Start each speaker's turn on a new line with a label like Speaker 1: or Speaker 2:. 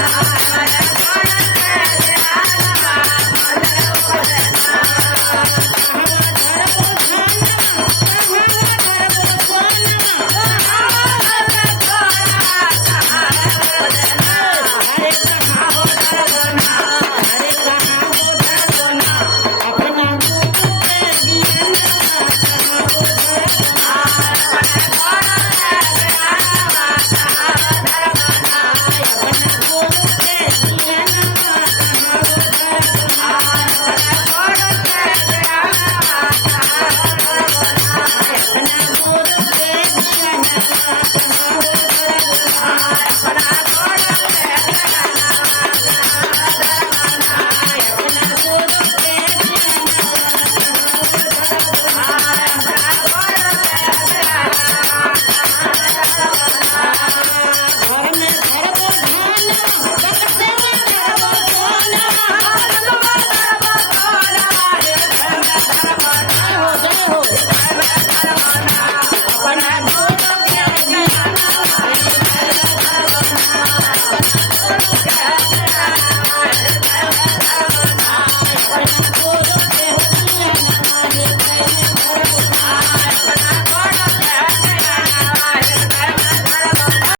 Speaker 1: Maracanã.